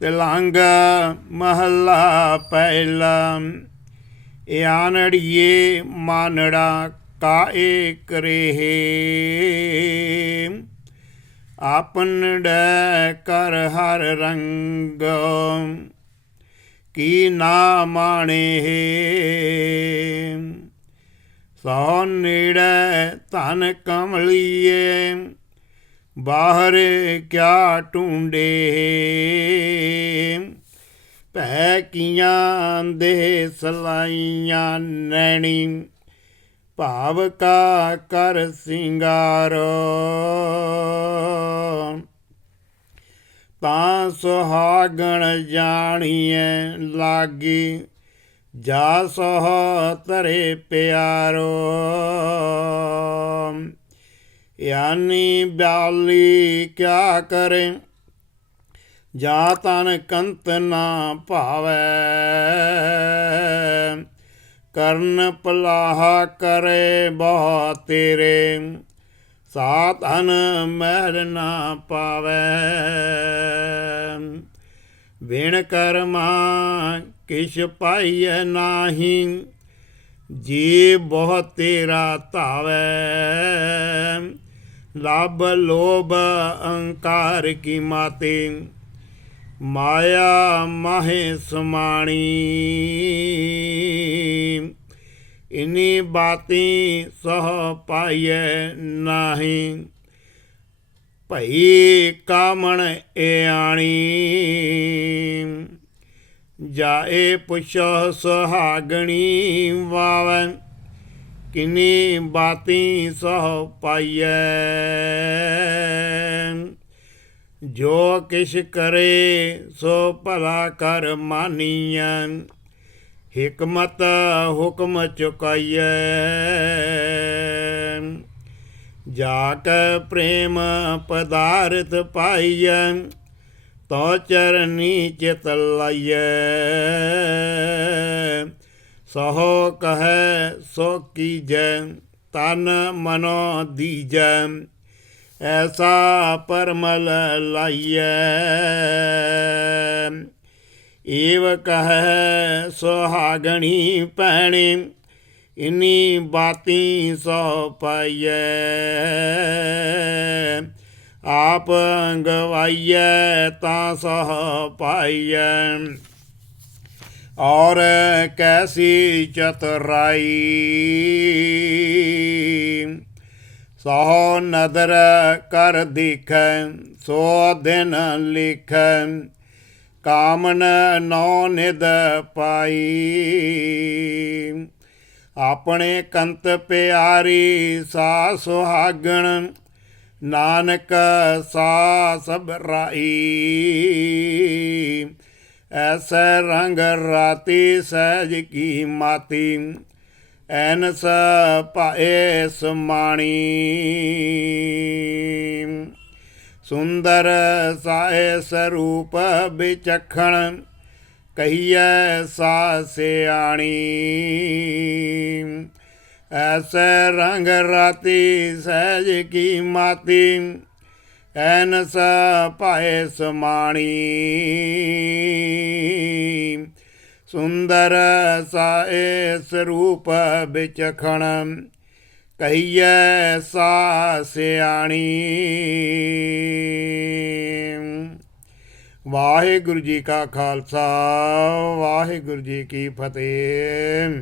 ਤਿਲੰਗ ਮਹੱਲਾ ਪਹਿਲਾ। ਆਨੜੀਏ ਮਾਨੜਾ ਕਾਏ ਕਰੇਹੇ। ਆਪਨ ਡੈ ਕਰ ਹਰ ਰੰਗ। ਕੀ ਨਾ ਮਾਣੇ ਸੋ ਨੇੜੇ ਧਨ ਕਮਲੀਏ। ਬਾਹਰ ਕਿਆ ਟੁੰਡੇ ਭੈ ਕੀਆਂ ਦੇ ਸਲਾਈਆਂ ਨੈਣੀ, ਭਾਵ ਕਾ ਕਰ ਸਿੰਗਾਰੋ। ਤਾਂ ਸੁਹਾਗਣ ਜਾਣੀਐ ਲਾਗੀ, ਜਾ ਸਹ ਤਰੇ ਪਿਆਰੋ। ਯਾਨੀ ਬਿਆਲੀ ਕਿਆ ਕਰੇ? ਜਾ ਤਨ ਕੰਤ ਨਾ ਭਾਵੈ। ਕਰਨ ਪਲਾਹ ਕਰੇ ਬਹੁ ਤੇਰੇ। ਸਾਧਨ ਮਹਿਰ ਨਾ ਪਾਵੈ। ਵਿਣ ਕਰਮਾ ਕਿਛ ਪਾਈਐ ਨਾਹੀ। ਜੀ ਬਹੁ ਤੇਰਾ ਧਾਵੈ। ਲਾਭ, ਲੋਭ, ਅਹੰਕਾਰ ਕੀ ਮਾਤੇ? ਮਾਇਆ ਮਾਹੇ ਸਮਾਣੀ। ਇਨੀ ਬਾਤੀ ਸਹ ਪਾਈਐ ਨਾਹੀ। ਭਈ ਕਾਮਣ ਆਣੀ। ਜਾਏ ਪੁਛੋ ਸੁਹਾਗਣੀ ਵਾਵੈ। ਕਿਨੀ ਬਾਤੀ ਸਹ ਪਾਈਐ। ਜੋ ਕਿਛ ਕਰੇ ਸੋ ਭਲਾ ਕਰ ਮਾਨੀਐ। ਹਕਮਤ ਹੁਕਮ ਚੁਕਾਈਐ। ਜਾ ਕੇ ਪ੍ਰੇਮ ਪਦਾਰਥ ਪਾਈਐ ਤੋ ਚਰਨੀ ਚਿਤ ਲਾਈਐ। ਸਹੋ ਕਹੈ ਸੋ ਕੀਜੈ, ਤਨ ਮਨੋ ਦੀਜੈ, ਐਸਾ ਪਰਮਲ ਲਾਈਐ। ਏਵ ਕਹੈ, ਸੁਹਾਗਣੀ ਭੈਣੇ, ਇਨੀ ਬਾਤੀ ਸੋ ਪਾਈਐ। ਆਪ ਗਵਾਈਐ, ਤਾਂ ਸਹ ਪਾਈਐ। ਔਰ ਕੈਸੀ ਚਤੁਰਾਈ। ਸੋ ਨਦਰ ਕਰ ਦਿਖੈ ਸੋ ਦਿਨ ਲਿਖੈ, ਕਾਮਨ ਨੌ ਨਿਦ ਪਾਈ। ਆਪਣੇ ਕੰਤ ਪਿਆਰੀ ਸਾ ਸੁਹਾਗਣ, ਨਾਨਕ ਸਾ ਸਭ ਰਾਈ। ਐਸੈ ਰੰਗ ਰਾਤੀ ਸਹਿਜ ਕੀ ਮਾਤੀ, ਐਨਸ ਪਾਏ ਸਮਾਣੀ। ਸੁੰਦਰ ਸਾਏ ਸਰੂਪ ਵਿਚਖਣ, ਕਹੀਐ ਸਾ ਸਿਆਣੀ। ਐਸੈ ਰੰਗ ਰਾਤੀ ਸਹਿਜ ਕੀ ਮਾਤੀ ਐਨਸ ਪਾਏ ਸਮਾਣੀ। ਸੁੰਦਰ ਸਾਏ ਸਰੂਪ ਵਿਚਖਣ ਕਹੀਐ ਸਾ ਸਿਆਣੀ। ਵਾਹਿਗੁਰੂ ਜੀ ਕਾ ਖਾਲਸਾ, ਵਾਹਿਗੁਰੂ ਜੀ ਕੀ ਫਤਿਹ।